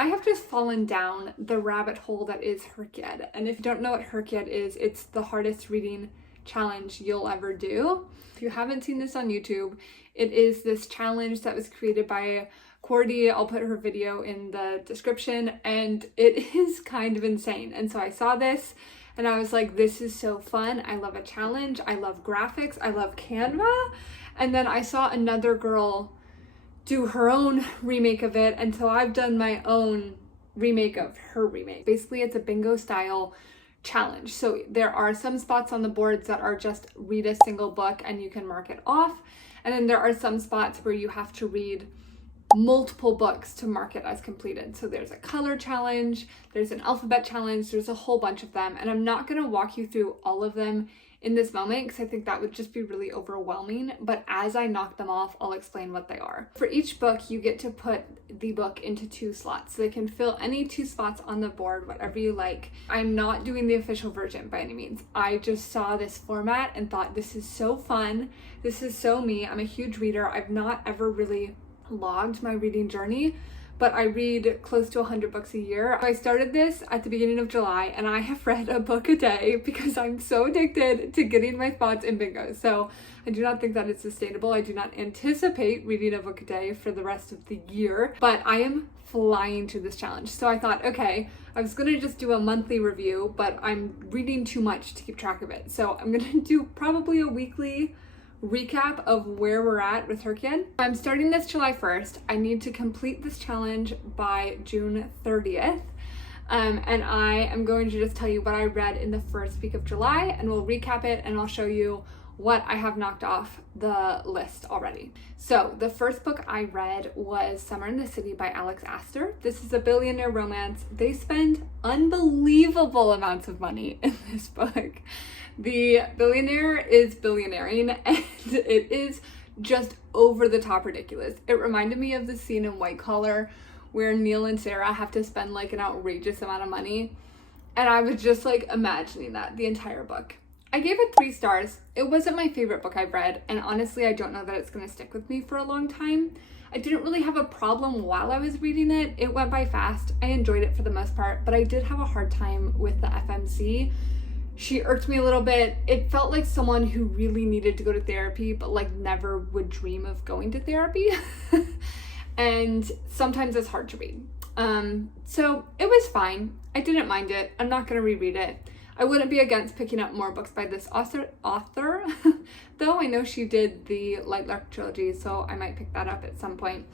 I have just fallen down the rabbit hole that is Herkad. And if you don't know what Herkad is, it's the hardest reading challenge you'll ever do. If you haven't seen this on YouTube, it is this challenge that was created by Cordy. I'll put her video in the description, and it is kind of insane. And so I saw this and I was like, this is so fun. I love a challenge. I love graphics. I love Canva. And then I saw another girl do her own remake of it, and so I've done my own remake of her remake. Basically, it's a bingo style challenge. So there are some spots on the boards that are just read a single book and you can mark it off. And then there are some spots where you have to read multiple books to mark it as completed. So there's a color challenge, there's an alphabet challenge, there's a whole bunch of them. And I'm not going to walk you through all of them in this moment because I think that would just be really overwhelming. But as I knock them off, I'll explain what they are. For each book, you get to put the book into 2 slots. So they can fill any 2 spots on the board, whatever you like. I'm not doing the official version by any means. I just saw this format and thought, this is so fun. This is so me. I'm a huge reader. I've not ever really logged my reading journey, but I read close to 100 books a year. I started this at the beginning of July and I have read a book a day because I'm so addicted to getting my spots in bingo. So I do not think that it's sustainable. I do not anticipate reading a book a day for the rest of the year, but I am flying to this challenge. So I thought, okay, I was gonna just do a monthly review, but I'm reading too much to keep track of it. So I'm gonna do probably a weekly recap of where we're at with Herkad. I'm starting this July 1st. I need to complete this challenge by June 30th. And I am going to just tell you what I read in the first week of July, and we'll recap it and I'll show you what I have knocked off the list already. So the first book I read was Summer in the City by Alex Astor. This is a billionaire romance. They spend unbelievable amounts of money in this book. The billionaire is billionairing and it is just over the top ridiculous. It reminded me of the scene in White Collar where Neil and Sarah have to spend like an outrageous amount of money. And I was just like imagining that the entire book. I gave it 3 stars. It wasn't my favorite book I've read, and honestly, I don't know that it's going to stick with me for a long time. I didn't really have a problem while I was reading it. It went by fast. I enjoyed it for the most part, but I did have a hard time with the FMC. She irked me a little bit. It felt like someone who really needed to go to therapy, but like never would dream of going to therapy. And sometimes it's hard to read. So it was fine. I didn't mind it. I'm not going to reread it. I wouldn't be against picking up more books by this author though. I know she did the Light Lark trilogy, so I might pick that up at some point.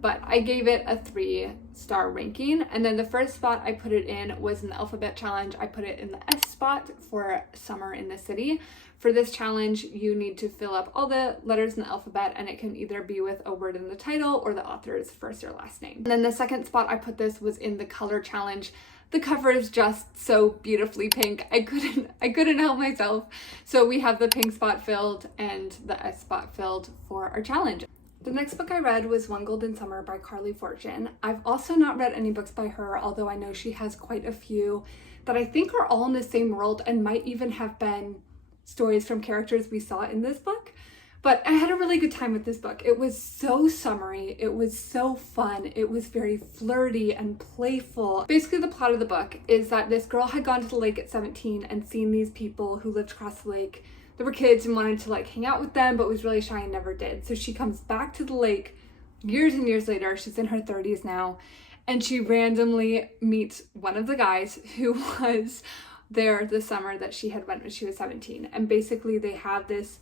But I gave it a 3-star ranking. And then the first spot I put it in was in the alphabet challenge. I put it in the S spot for Summer in the City. For this challenge, you need to fill up all the letters in the alphabet, and it can either be with a word in the title or the author's first or last name. And then the second spot I put this was in the color challenge. The cover is just so beautifully pink. I couldn't help myself. So we have the pink spot filled and the S spot filled for our challenge. The next book I read was One Golden Summer by Carly Fortune. I've also not read any books by her, although I know she has quite a few that I think are all in the same world and might even have been stories from characters we saw in this book. But I had a really good time with this book. It was so summery. It was so fun. It was very flirty and playful. Basically, the plot of the book is that this girl had gone to the lake at 17 and seen these people who lived across the lake. They were kids and wanted to like hang out with them, but was really shy and never did. So she comes back to the lake years and years later. She's in her 30s now. And she randomly meets one of the guys who was there the summer that she had went when she was 17. And basically they have this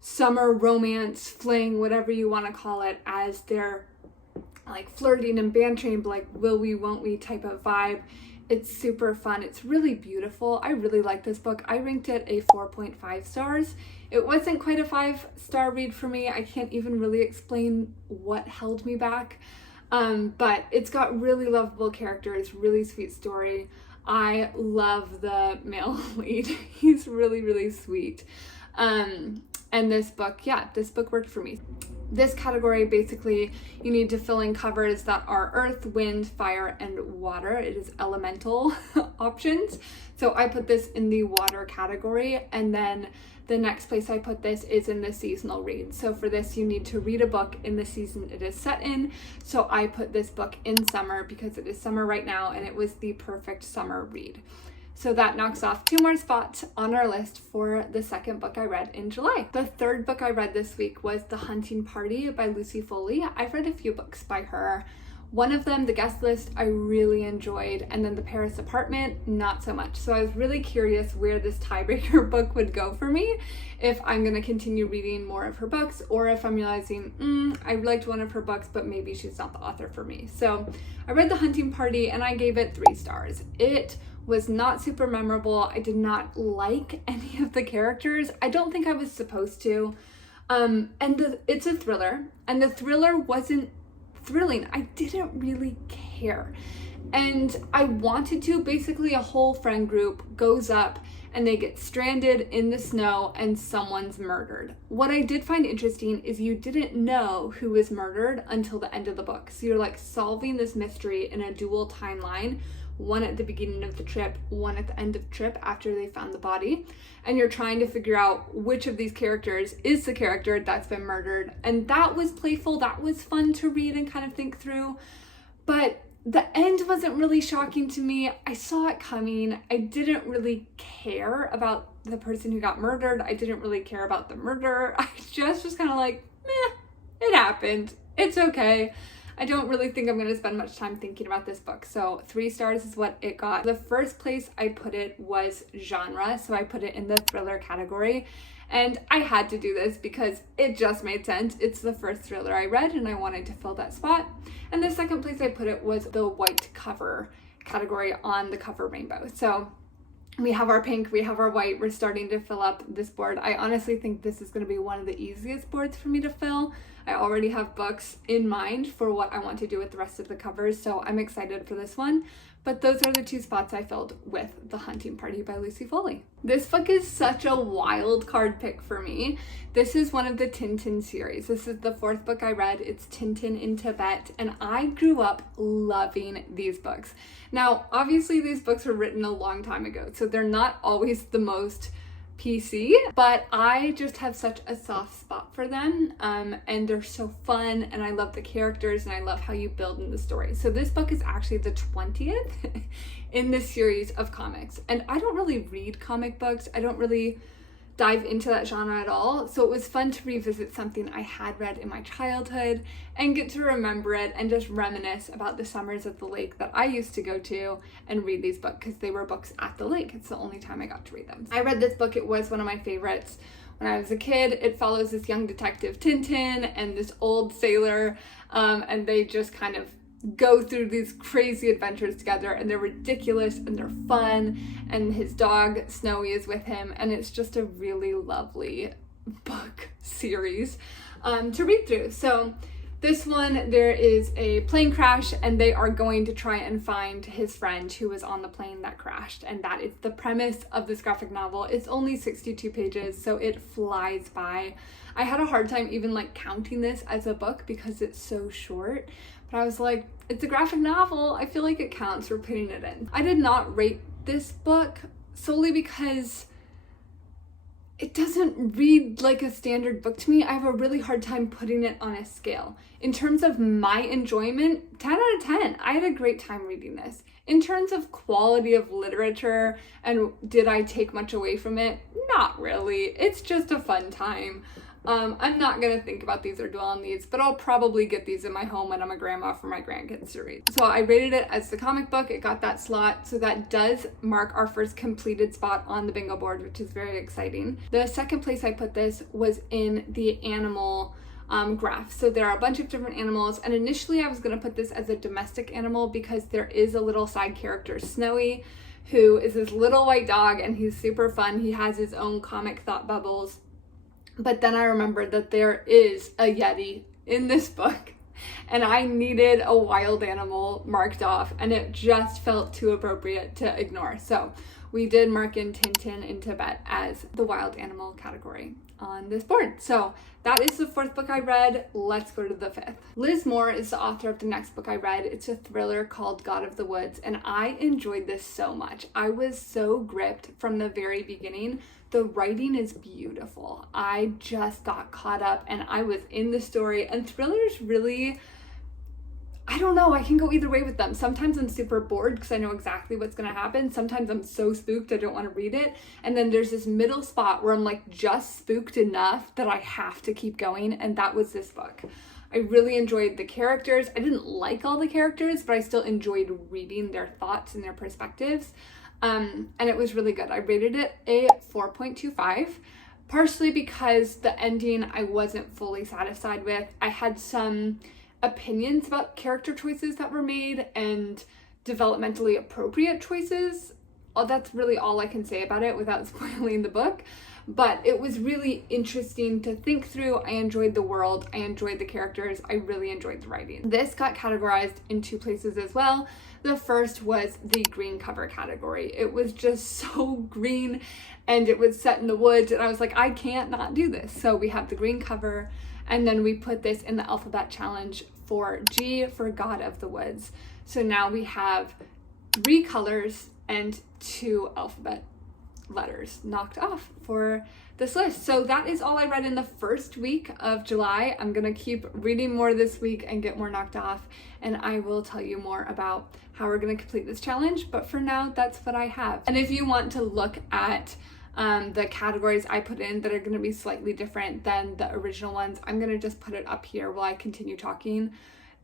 summer romance, fling, whatever you want to call it, as they're like flirting and bantering, like will we, won't we type of vibe. It's super fun. It's really beautiful. I really like this book. I ranked it a 4.5 stars. It wasn't quite a 5-star read for me. I can't even really explain what held me back. But it's got really lovable characters, really sweet story. I love the male lead. He's really, really sweet. And this book, this book worked for me. This category, basically, you need to fill in covers that are earth, wind, fire, and water. It is elemental options. So I put this in the water category. And then The next place I put this is in the seasonal read. So for this, you need to read a book in the season it is set in. So I put this book in summer because it is summer right now and it was the perfect summer read. So that knocks off 2 more spots on our list for the second book I read in July. The third book I read this week was The Hunting Party by Lucy Foley. I've read a few books by her. One of them, The Guest List, I really enjoyed, and then The Paris Apartment, not so much. So I was really curious where this tiebreaker book would go for me, if I'm gonna continue reading more of her books, or if I'm realizing, I liked one of her books, but maybe she's not the author for me. So I read The Hunting Party and I gave it 3 stars. It was not super memorable. I did not like any of the characters. I don't think I was supposed to. It's a thriller, and the thriller wasn't thrilling. I didn't really care. And I wanted to. Basically, a whole friend group goes up and they get stranded in the snow and someone's murdered. What I did find interesting is you didn't know who was murdered until the end of the book. So you're like solving this mystery in a dual timeline, one at the beginning of the trip, one at the end of the trip after they found the body. And you're trying to figure out which of these characters is the character that's been murdered. And that was playful, that was fun to read and kind of think through. But the end wasn't really shocking to me. I saw it coming. I didn't really care about the person who got murdered. I didn't really care about the murder. I just was kind of like, it happened. It's okay. I don't really think I'm going to spend much time thinking about this book. So 3 stars is what it got. The first place I put it was genre. So I put it in the thriller category. And I had to do this because it just made sense. It's the first thriller I read and I wanted to fill that spot. And the second place I put it was the white cover category on the cover rainbow. So we have our pink, we have our white, we're starting to fill up this board. I honestly think this is going to be one of the easiest boards for me to fill. I already have books in mind for what I want to do with the rest of the covers, so I'm excited for this one. But those are the 2 spots I filled with The Hunting Party by Lucy Foley. This book is such a wild card pick for me. This is one of the Tintin series. This is the 4th book I read. It's Tintin in Tibet, and I grew up loving these books. Now, obviously these books were written a long time ago, so they're not always the most PC, but I just have such a soft spot for them, and they're so fun, and I love the characters, and I love how you build in the story. So this book is actually the 20th in this series of comics, and I don't really read comic books. I don't really dive into that genre at all, so it was fun to revisit something I had read in my childhood and get to remember it and just reminisce about the summers at the lake that I used to go to and read these books, because they were books at the lake. It's the only time I got to read them. I read this book. It was one of my favorites when I was a kid. It follows this young detective Tintin and this old sailor, and they just kind of go through these crazy adventures together, and they're ridiculous and they're fun, and his dog Snowy is with him, and it's just a really lovely book series to read through. So this one, there is a plane crash and they are going to try and find his friend who was on the plane that crashed, and that is the premise of this graphic novel. It's only 62 pages, so it flies by. I had a hard time even like counting this as a book because it's so short. But I was like, it's a graphic novel. I feel like it counts for putting it in. I did not rate this book solely because it doesn't read like a standard book to me. I have a really hard time putting it on a scale. In terms of my enjoyment, 10 out of 10. I had a great time reading this. In terms of quality of literature and did I take much away from it? Not really. It's just a fun time. I'm not gonna think about these or dwell on these, but I'll probably get these in my home when I'm a grandma for my grandkids to read. So I rated it as the comic book. It got that slot, so that does mark our first completed spot on the bingo board, which is very exciting. The second place I put this was in the animal graph. So there are a bunch of different animals, and initially I was gonna put this as a domestic animal because there is a little side character, Snowy, who is this little white dog, and he's super fun. He has his own comic thought bubbles. But then I remembered that there is a Yeti in this book, and I needed a wild animal marked off, and it just felt too appropriate to ignore. So we did mark in Tintin in Tibet as the wild animal category on this board. So that is the 4th book I read. Let's go to the 5th. Liz Moore is the author of the next book I read. It's a thriller called God of the Woods, and I enjoyed this so much. I was so gripped from the very beginning the writing is beautiful. I just got caught up and I was in the story. And thrillers really, I don't know, I can go either way with them. Sometimes I'm super bored because I know exactly what's going to happen. Sometimes I'm so spooked I don't want to read it. And then there's this middle spot where I'm like just spooked enough that I have to keep going. And that was this book. I really enjoyed the characters. I didn't like all the characters, but I still enjoyed reading their thoughts and their perspectives. And it was really good. I rated it a 4.25, partially because the ending I wasn't fully satisfied with. I had some opinions about character choices that were made and developmentally appropriate choices. That's really all I can say about it without spoiling the book. But it was really interesting to think through. I enjoyed the world. I enjoyed the characters. I really enjoyed the writing. This got categorized in 2 places as well. The first was the green cover category. It was just so green and it was set in the woods and I was like, I can't not do this. So we have the green cover and then we put this in the alphabet challenge for G for God of the Woods. So now we have 3 colors and 2 alphabet letters knocked off for this list. So that is all I read in the first week of July. I'm gonna keep reading more this week and get more knocked off, and I will tell you more about how we're gonna complete this challenge, but for now that's what I have. And if you want to look at the categories I put in that are going to be slightly different than the original ones, I'm going to just put it up here while I continue talking.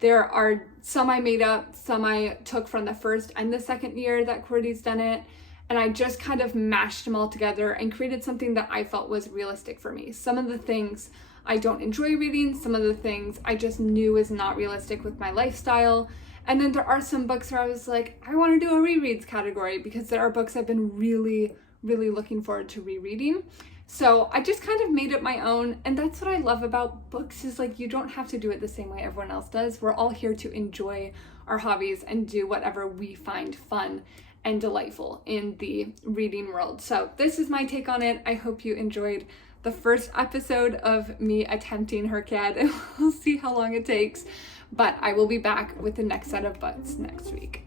There are some I made up, some I took from the first and the second year that QWERTY's done it, and I just kind of mashed them all together and created something that I felt was realistic for me. Some of the things I don't enjoy reading, some of the things I just knew is not realistic with my lifestyle, and then there are some books where I was like, I want to do a rereads category because there are books I've been really looking forward to rereading. So I just kind of made it my own, and that's what I love about books is like you don't have to do it the same way everyone else does. We're all here to enjoy our hobbies and do whatever we find fun and delightful in the reading world. So this is my take on it. I hope you enjoyed the first episode of me attempting Herkad, and we'll see how long it takes. But I will be back with the next set of books next week.